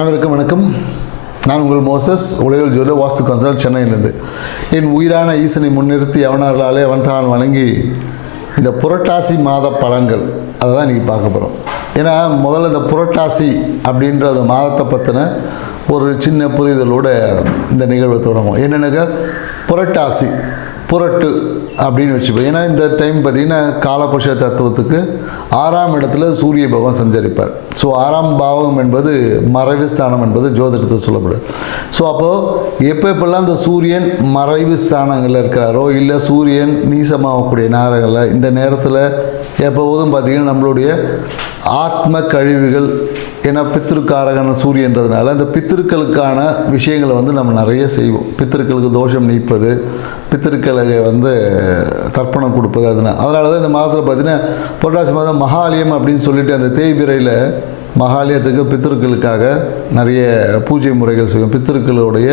அனைவருக்கும் வணக்கம். நான் உங்கள் மோசஸ் உலகில் ஜோதிட வாஸ்து கன்சல்ட் சென்னையிலிருந்து. என் உயிரான ஈசனை முன்னிறுத்தி அவனார்களாலே அவன் தான் வணங்கி இந்த புரட்டாசி மாத பலன்கள் அதை தான் இன்றைக்கி பார்க்க போகிறோம். ஏன்னா முதல்ல இந்த புரட்டாசி அப்படின்ற அந்த மாதத்தை பற்றின ஒரு சின்ன புரிதலோடு இந்த நிகழ்வை தொடங்கும். என்னென்னாக்கா புரட்டாசி புரட்டு அப்படின்னு வச்சுப்போம். ஏன்னா இந்த டைம் பார்த்திங்கன்னா காலபுருஷ தத்துவத்துக்கு 6ஆம் இடத்துல சூரிய பகவான் சஞ்சரிப்பார். ஸோ 6ஆம் பாவம் என்பது மறைவு ஸ்தானம் என்பது ஜோதிடத்தில் சொல்லப்படுது. ஸோ அப்போது எப்பெல்லாம் இந்த சூரியன் மறைவு ஸ்தானங்களில் இருக்கிறாரோ இல்லை சூரியன் நீசமாகக்கூடிய நேரங்களில் இந்த நேரத்தில் எப்போதும் பார்த்திங்கன்னா நம்மளுடைய ஆத்ம கழிவுகள், ஏன்னா பித்திருக்காரகன சூரியன்றதுனால இந்த பித்திருக்களுக்கான விஷயங்களை நம்ம நிறைய செய்வோம். பித்திருக்களுக்கு தோஷம் நீப்பது, பித்திருக்களுக்கு தர்ப்பணம் கொடுப்பது. அதனால தான் இந்த மாதத்தில் பார்த்திங்கன்னா புரட்டாசி மாதம் மகாலயம் அப்படின்னு சொல்லிட்டு அந்த தேய்பிரையில் மகாலயத்துக்கு பித்திருக்களுக்காக நிறைய பூஜை முறைகள் செய்வோம். பித்திருக்களுடைய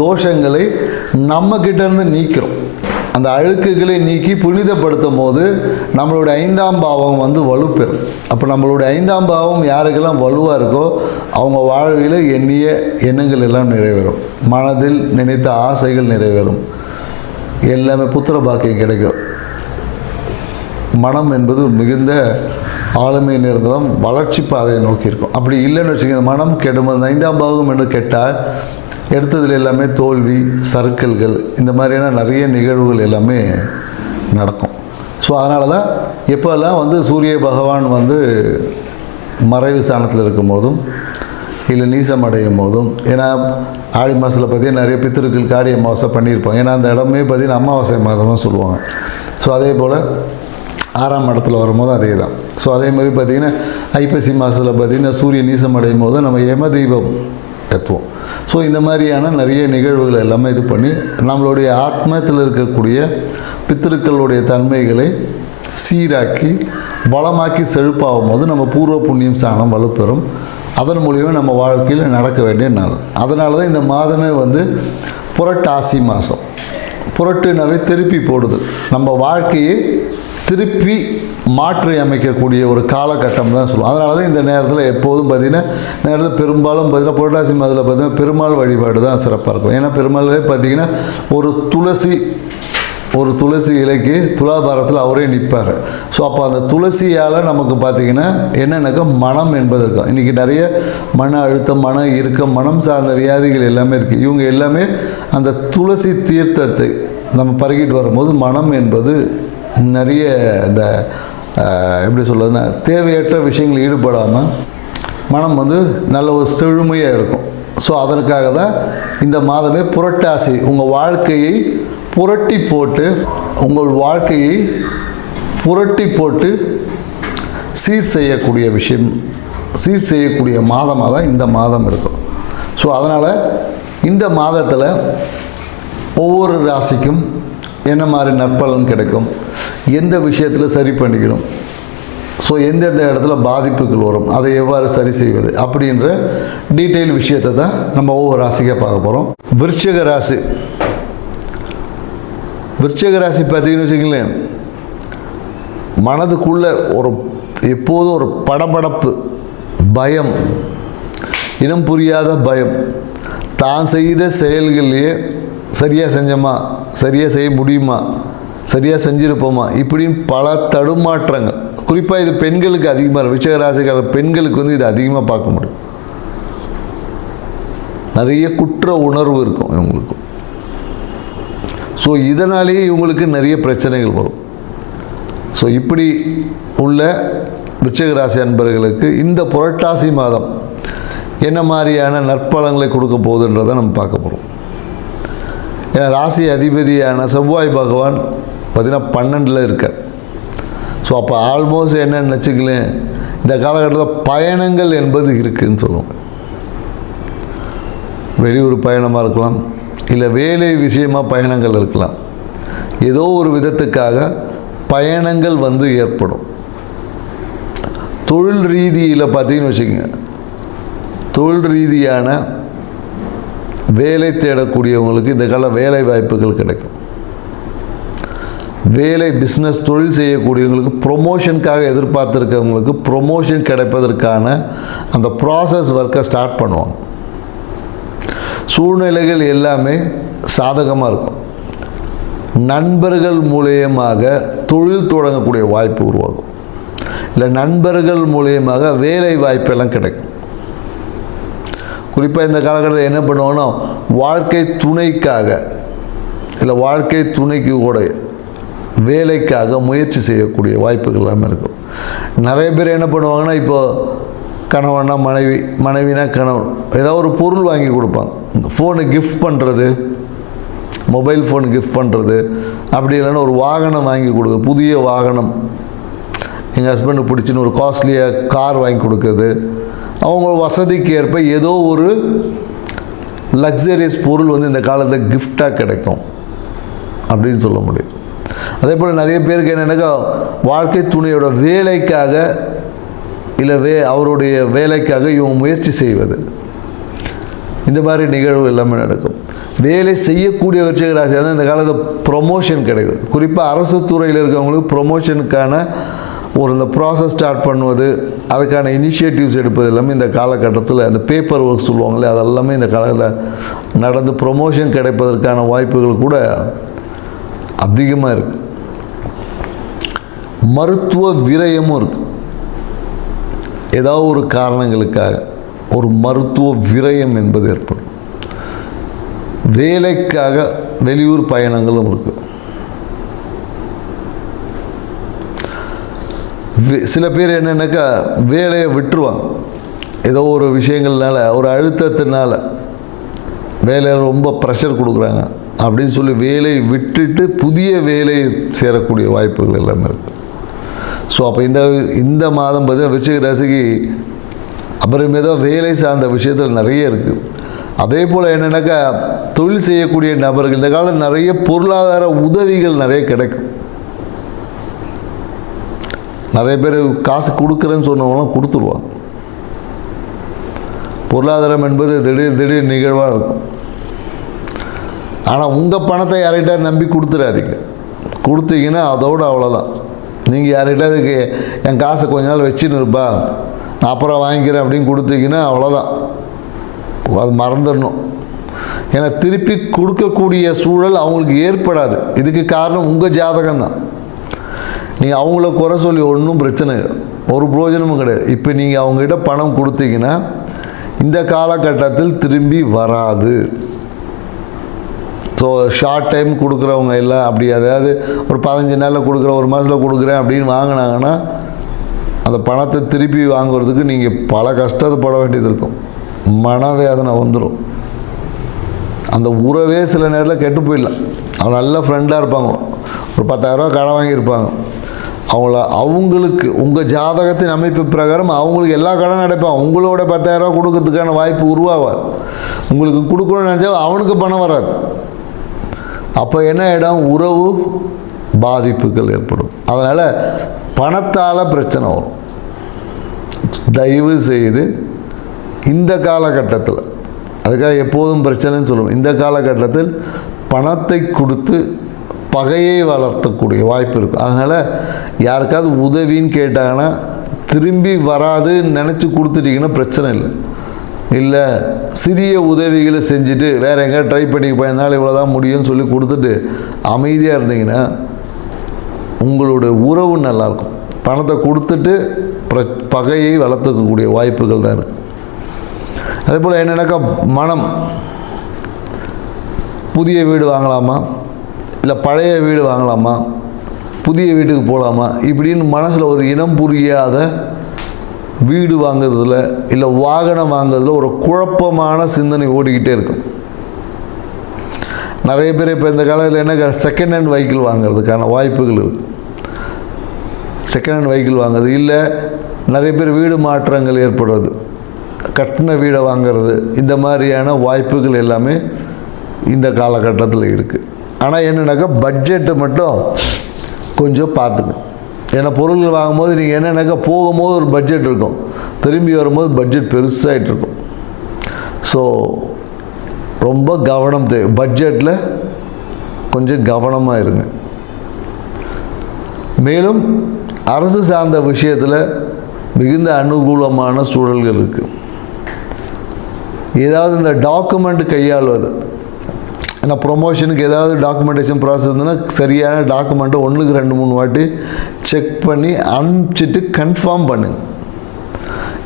தோஷங்களை நம்மக்கிட்டேருந்து நீக்கிறோம். அந்த அழுக்குகளை நீக்கி புனிதப்படுத்தும் போது நம்மளுடைய 5ஆம் பாவம் வலுப்பெறும். அப்போ நம்மளுடைய 5ஆம் பாவம் யாருக்கெல்லாம் வலுவாக இருக்கோ அவங்க வாழ்வில் எண்ணிய எண்ணங்கள் எல்லாம் நிறைவேறும். மனதில் நினைத்த ஆசைகள் நிறைவேறும். எல்லாமே புத்திர பாக்கியம் கிடைக்கும். மனம் என்பது மிகுந்த ஆளுமை நிறைந்ததும் வளர்ச்சி பாதையை நோக்கி இருக்கும். அப்படி இல்லைன்னு வச்சுக்கோங்க, மனம் கெடும்போது 5ஆம் பாவம் என்று கெட்டால் எடுத்ததில் எல்லாமே தோல்வி, சறுக்கல்கள், இந்த மாதிரியான நிறைய நிகழ்வுகள் எல்லாமே நடக்கும். ஸோ அதனால தான் எப்போல்லாம் சூரிய பகவான் மறைவு ஸ்தானத்தில் இருக்கும் போதும் இல்லை நீசம் அடையும் போதும், ஏன்னா ஆடி மாதத்தில் பார்த்திங்கன்னா நிறைய பித்திருக்களுக்கு ஆடி அமாவாசை பண்ணியிருப்பாங்க. ஏன்னா அந்த இடமே பார்த்திங்கன்னா அமாவாசை மாதமாக சொல்லுவாங்க. ஸோ அதே போல் 6ஆம் இடத்துல வரும்போது அதே தான். ஸோ அதே மாதிரி பார்த்திங்கன்னா ஐப்பசி மாதத்தில் பார்த்திங்கன்னா சூரிய நீசம் அடையும் போது நம்ம யம தெய்வம் ஏற்றுவோம். ஸோ இந்த மாதிரியான நிறைய நிகழ்வுகள் எல்லாமே இது பண்ணி நம்மளுடைய ஆத்மத்தில் இருக்கக்கூடிய பித்திருக்களுடைய தன்மைகளை சீராக்கி வளமாக்கி செழிப்பாகும் போது நம்ம பூர்வ புண்ணியம் ஸ்தானம் வலுப்பெறும். அதன் மூலியமாக நம்ம வாழ்க்கையில் நடக்க வேண்டிய நாள். அதனால தான் இந்த மாதமே புரட்டாசி மாதம். புரட்டுனாவே திருப்பி போடுது, நம்ம வாழ்க்கையை திருப்பி மாற்றி அமைக்கக்கூடிய ஒரு காலகட்டம் தான் சொல்லுவோம். அதனால தான் இந்த நேரத்தில் எப்போதும் பார்த்திங்கன்னா இந்த நேரத்தில் பெரும்பாலும் பார்த்திங்கன்னா புரட்டாசி மாதத்தில் பார்த்திங்கன்னா பெருமாள் வழிபாடு தான் சிறப்பாக இருக்கும். ஏன்னா பெருமாளே பார்த்திங்கன்னா ஒரு துளசி இலைக்கு துலாபாரத்தில் அவரே நிற்பார். ஸோ அப்போ அந்த துளசியால் நமக்கு பார்த்திங்கன்னா என்னென்னாக்கா மனம் என்பது இருக்கும். இன்றைக்கி நிறைய மன அழுத்தம், மன இறுக்கம், மனம் சார்ந்த வியாதிகள் எல்லாமே இருக்குது. இவங்க எல்லாமே அந்த துளசி தீர்த்தத்தை நம்ம பருகிட்டு வரும்போது மனம் என்பது நிறைய இந்த எப்படி சொல்கிறதுன்னா தேவையற்ற விஷயங்கள் ஈடுபடாமல் மனம் நல்ல ஒரு செழுமையாக இருக்கும். ஸோ அதற்காக தான் இந்த மாதமே புரட்டாசி உங்கள் வாழ்க்கையை புரட்டி போட்டு சீர் செய்யக்கூடிய மாதமாக தான் இந்த மாதம் இருக்கும். ஸோ அதனால் இந்த மாதத்தில் ஒவ்வொரு ராசிக்கும் என்ன மாதிரி நற்பலன் கிடைக்கும், எந்த விஷயத்தில் சரி பண்ணிக்கணும், ஸோ எந்தெந்த இடத்துல பாதிப்புகள் வரும், அதை எவ்வாறு சரி செய்வது அப்படின்ற டீட்டெயில் விஷயத்தை தான் நம்ம ஒவ்வொரு ராசிக்காக பார்க்க போகிறோம். விருச்சிக ராசி பார்த்தீங்கன்னு வச்சுங்களேன், மனதுக்குள்ள எப்போதும் ஒரு படபடப்பு, பயம், இனம் புரியாத பயம், தான் செய்த செயல்கள்லேயே சரியாக செஞ்சோமா, சரியாக செய்ய முடியுமா, சரியாக செஞ்சுருப்போமா, இப்படின்னு பல தடுமாற்றங்கள். குறிப்பாக இது பெண்களுக்கு அதிகமாக இருக்கும். விருச்சிக ராசிக்கார பெண்களுக்கு இது அதிகமாக பார்க்க முடியும். நிறைய குற்ற உணர்வு இருக்கும் இவங்களுக்கு. ஸோ இதனாலேயே இவங்களுக்கு நிறைய பிரச்சனைகள் வரும். ஸோ இப்படி உள்ள விருச்சிக ராசி அன்பர்களுக்கு இந்த புரட்டாசி மாதம் என்ன மாதிரியான நற்பலன்களை கொடுக்க போகுதுன்றதை நம்ம பார்க்க போகிறோம். ஏன்னா ராசி அதிபதியான செவ்வாய் பகவான் பார்த்திங்கன்னா 12ல் இருக்கார். ஸோ அப்போ ஆல்மோஸ்ட் என்னென்னு வச்சுக்கலேன், இந்த காலகட்டத்தில் பயணங்கள் என்பது இருக்குதுன்னு சொல்லுவாங்க. வெளியூர் பயணமாக இருக்கலாம், இல்லை வேலை விஷயமாக பயணங்கள் இருக்கலாம். ஏதோ ஒரு விதத்துக்காக பயணங்கள் ஏற்படும். தொழில் ரீதியில் பார்த்தீங்கன்னு வச்சுக்கோங்க, தொழில் ரீதியான வேலை தேடக்கூடியவங்களுக்கு இந்த கால வேலை வாய்ப்புகள் கிடைக்கும். வேலை பிஸ்னஸ் தொழில் செய்யக்கூடியவங்களுக்கு ப்ரொமோஷனுக்காக எதிர்பார்த்துருக்கவங்களுக்கு ப்ரொமோஷன் கிடைப்பதற்கான அந்த ப்ராசஸ் ஒர்க்கை ஸ்டார்ட் பண்ணுவாங்க. சூழ்நிலைகள் எல்லாமே சாதகமாக இருக்கும். நண்பர்கள் மூலியமாக தொழில் தொடங்கக்கூடிய வாய்ப்பு உருவாகும். இல்லை நண்பர்கள் மூலியமாக வேலை வாய்ப்பெல்லாம் கிடைக்கும். குறிப்பாக இந்த காலகட்டத்தில் என்ன பண்ணுவாங்கன்னா வாழ்க்கை துணைக்காக இல்லை வாழ்க்கை துணைக்கு கூட வேலைக்காக முயற்சி செய்யக்கூடிய வாய்ப்புகள் எல்லாமே இருக்கும். நிறைய பேர் என்ன பண்ணுவாங்கன்னா இப்போ கணவனா மனைவி, மனைவினா கணவன் ஏதாவது ஒரு பொருள் வாங்கி கொடுப்பாங்க. ஃபோனு கிஃப்ட் பண்ணுறது, மொபைல் ஃபோன் கிஃப்ட் பண்ணுறது, அப்படி இல்லைன்னா ஒரு வாகனம் வாங்கி கொடுக்குறது, புதிய வாகனம் எங்கள் ஹஸ்பண்டுக்கு பிடிச்சின்னு ஒரு காஸ்ட்லியாக கார் வாங்கி கொடுக்குறது, அவங்க வசதிக்கு ஏற்ப ஏதோ ஒரு லக்ஸரியஸ் பொருள் வந்து இந்த காலத்தில் கிஃப்டாக கிடைக்கும் அப்படின்னு சொல்ல முடியும். அதே போல் நிறைய பேருக்கு என்னென்னாக்கா வாழ்க்கை துணையோட வேலைக்காக இல்லை அவருடைய வேலைக்காக இவங்க முயற்சி செய்வது, இந்த மாதிரி நிகழ்வு எல்லாமே நடக்கும். வேலை செய்யக்கூடிய விருச்சிக ராசியாக தான் இந்த காலத்தில் ப்ரொமோஷன் கிடைக்கும். குறிப்பாக அரசு துறையில் இருக்கவங்களுக்கு ப்ரொமோஷனுக்கான இந்த ப்ராசஸ் ஸ்டார்ட் பண்ணுவது, அதுக்கான இனிஷியேட்டிவ்ஸ் எடுப்பது எல்லாமே இந்த காலகட்டத்தில் அந்த பேப்பர் ஒர்க் சொல்லுவாங்களே அதெல்லாமே இந்த காலத்தில் நடந்து ப்ரொமோஷன் கிடைப்பதற்கான வாய்ப்புகள் கூட அதிகமாக இருக்குது. மருத்துவ விரயமும் இருக்குது. ஏதாவது ஒரு காரணங்களுக்காக ஒரு மருத்துவ விரயம் என்பது ஏற்படும். வேலைக்காக வெளியூர் பயணங்களும் இருக்குது. சில பேர் என்னென்னாக்கா வேலையை விட்டுருவாங்க. ஏதோ ஒரு விஷயங்கள்னால, ஒரு அழுத்தத்தினால வேலையில் ரொம்ப ப்ரெஷர் கொடுக்குறாங்க அப்படின்னு சொல்லி வேலையை விட்டுட்டு புதிய வேலையை சேரக்கூடிய வாய்ப்புகள் எல்லாமே இருக்குது. ஸோ அப்போ இந்த மாதம் பார்த்தீங்கன்னா விருச்சிக ராசிக்கு அப்புறமேதான் வேலை சார்ந்த விஷயத்தில் நிறைய இருக்குது. அதே போல் என்னென்னாக்கா தொழில் செய்யக்கூடிய நபர்கள் இந்த காலம் நிறைய பொருளாதார உதவிகள் நிறைய கிடைக்கும். நிறைய பேர் காசு கொடுக்குறேன்னு சொன்னவங்களாம் கொடுத்துருவாங்க. பொருளாதாரம் என்பது திடீர் நிகழ்வாக இருக்கும். ஆனால் உங்கள் பணத்தை யார்கிட்ட நம்பி கொடுத்துடாதீங்க. கொடுத்தீங்கன்னா அதோடு அவ்வளோதான். நீங்கள் யார்கிட்ட அதுக்கு என் காசை கொஞ்ச நாள் வச்சுன்னு இருப்பா, நான் அப்புறம் வாங்கிக்கிறேன் அப்படின்னு கொடுத்தீங்கன்னா அவ்வளோதான், அது மறந்துடணும். ஏன்னா திருப்பி கொடுக்கக்கூடிய சூழல் அவங்களுக்கு ஏற்படாது. இதுக்கு காரணம் உங்கள் ஜாதகம் தான். நீங்கள் அவங்கள குறை சொல்லி ஒன்றும் பிரச்சனை இல்லை, ஒரு பிரயோஜனமும் கிடையாது. இப்போ நீங்கள் அவங்ககிட்ட பணம் கொடுத்தீங்கன்னா இந்த காலகட்டத்தில் திரும்பி வராது. ஸோ ஷார்ட் டைம் கொடுக்குறவங்க எல்லாம் அப்படி, அதாவது ஒரு 15 நாளில் கொடுக்குறேன், ஒரு மாதத்தில் கொடுக்குறேன் அப்படின்னு வாங்கினாங்கன்னா அந்த பணத்தை திருப்பி வாங்குறதுக்கு நீங்கள் பல கஷ்டத்தை பட வேண்டியது இருக்கும். மனவேதனை வந்துடும். அந்த உறவே சில நேரத்தில் கெட்டு போயிடலாம். அவங்க நல்ல ஃப்ரெண்டாக இருப்பாங்க, ஒரு 10,000 கடன் வாங்கியிருப்பாங்க. அவங்களுக்கு உங்கள் ஜாதகத்தின் அமைப்பு பிரகாரம் அவங்களுக்கு எல்லா கடன் அடைப்பாங்க. உங்களோட 10,000 கொடுக்கறதுக்கான வாய்ப்பு உருவாகாது. உங்களுக்கு கொடுக்கணும்னு நினச்சா அவனுக்கு பணம் வராது. அப்போ என்ன இடம், உறவு பாதிப்புகள் ஏற்படும். அதனால் பணத்தால் பிரச்சனை வரும். தயவு செய்து இந்த காலகட்டத்தில், அதுக்காக எப்போதும் பிரச்சனைன்னு சொல்லுவோம், இந்த காலகட்டத்தில் பணத்தை கொடுத்து பகையை வளர்த்தக்கூடிய வாய்ப்பு இருக்கும். அதனால் யாருக்காவது உதவின்னு கேட்டாங்கன்னா திரும்பி வராதுன்னு நினச்சி கொடுத்துட்டிங்கன்னா பிரச்சனை இல்லை. இல்லை சிறிய உதவிகளை செஞ்சுட்டு வேறு எங்கேயா ட்ரை பண்ணி போயிருந்தாலும் இவ்வளோ தான் முடியும்னு சொல்லி கொடுத்துட்டு அமைதியாக இருந்தீங்கன்னா உங்களுடைய உறவு நல்லாயிருக்கும். பணத்தை கொடுத்துட்டு பகையை வளர்த்துக்கக்கூடிய வாய்ப்புகள் தான் இருக்குது. அதே போல் என்னென்னாக்கா மனம், புதிய வீடு வாங்கலாமா, இல்லை பழைய வீடு வாங்கலாமா, புதிய வீட்டுக்கு போகலாமா, இப்படின்னு மனசில் ஒரு இனம் புரியாத வீடு வாங்குறதுல இல்லை வாகனம் வாங்குறதுல ஒரு குழப்பமான சிந்தனை ஓடிக்கிட்டே இருக்கும். நிறைய பேர் இப்போ இந்த காலத்தில் என்ன செகண்ட் ஹேண்ட் வெஹிக்கிள் வாங்குறதுக்கான வாய்ப்புகள் இருக்குது. செகண்ட் ஹேண்ட் வெஹிக்கிள் வாங்குறது, இல்லை நிறைய பேர் வீடு மாற்றங்கள் ஏற்படுறது, கட்டின வீடை வாங்கிறது, இந்த மாதிரியான வாய்ப்புகள் எல்லாமே இந்த காலகட்டத்தில் இருக்குது. ஆனால் என்னென்னாக்கா பட்ஜெட்டை மட்டும் கொஞ்சம் பார்த்துக்கணும். ஏன்னா பொருள்கள் வாங்கும்போது நீங்கள் என்னென்னாக்கா போகும்போது ஒரு பட்ஜெட் இருக்கும், திரும்பி வரும்போது பட்ஜெட் பெருசாகிட்டு இருக்கும். ஸோ ரொம்ப கவனம் தேவை. பட்ஜெட்டில் கொஞ்சம் கவனமாக இருங்க. மேலும் அரசு சார்ந்த விஷயத்தில் மிகுந்த அனுகூலமான சூழல்கள் இருக்குது. ஏதாவது இந்த டாக்குமெண்ட் கையாள்வது, ஏன்னா ப்ரொமோஷனுக்கு ஏதாவது டாக்குமெண்டேஷன் ப்ராசஸ் இருந்ததுன்னா சரியான டாக்குமெண்ட்டை 1க்கு 2-3 வாட்டி செக் பண்ணி அனுப்பிச்சிட்டு கன்ஃபார்ம் பண்ணுங்க.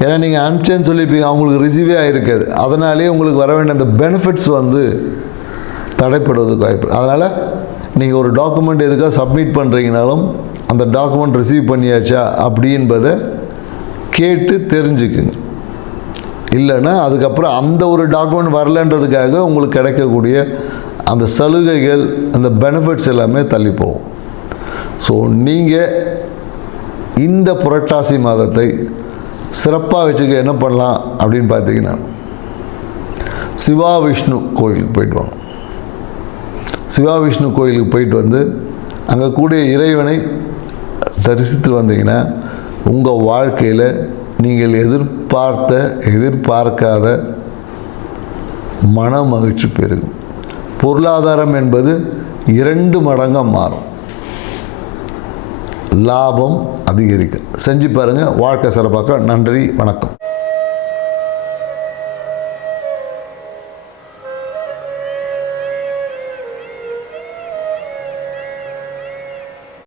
ஏன்னா நீங்கள் அனுப்பிச்சேன்னு சொல்லிப்பீங்க, அவங்களுக்கு ரிசீவே ஆகிருக்காது. அதனாலே உங்களுக்கு வர வேண்டிய அந்த பெனிஃபிட்ஸ் தடைப்படுவதுக்கு வாய்ப்பு. அதனால் நீங்கள் ஒரு டாக்குமெண்ட் எதுக்காக சப்மிட் பண்ணுறீங்கனாலும் அந்த டாக்குமெண்ட் ரிசீவ் பண்ணியாச்சா அப்படின்பதை கேட்டு தெரிஞ்சுக்குங்க. இல்லைன்னா அதுக்கப்புறம் அந்த ஒரு டாக்குமெண்ட் வரலன்றதுக்காக உங்களுக்கு கிடைக்கக்கூடிய அந்த சலுகைகள், அந்த பெனிஃபிட்ஸ் எல்லாமே தள்ளி போகும். ஸோ நீங்கள் இந்த புரட்டாசி மாதத்தை சிறப்பாக வச்சுக்க என்ன பண்ணலாம் அப்படின்னு பார்த்தீங்கன்னா, சிவா விஷ்ணு கோயிலுக்கு போயிட்டு வாங்க. சிவா விஷ்ணு கோயிலுக்கு போயிட்டு அங்கே கூடிய இறைவனை தரிசித்து வந்தீங்கன்னா உங்கள் வாழ்க்கையில் நீங்கள் எதிர்பார்க்காத மன மகிழ்ச்சி பெருகும். பொருளாதாரம் என்பது 2 மடங்காக மாறும். லாபம் அதிகரிக்கும். செஞ்சு பாருங்கள், வாழ்க்கை சிறப்பாக. நன்றி, வணக்கம்.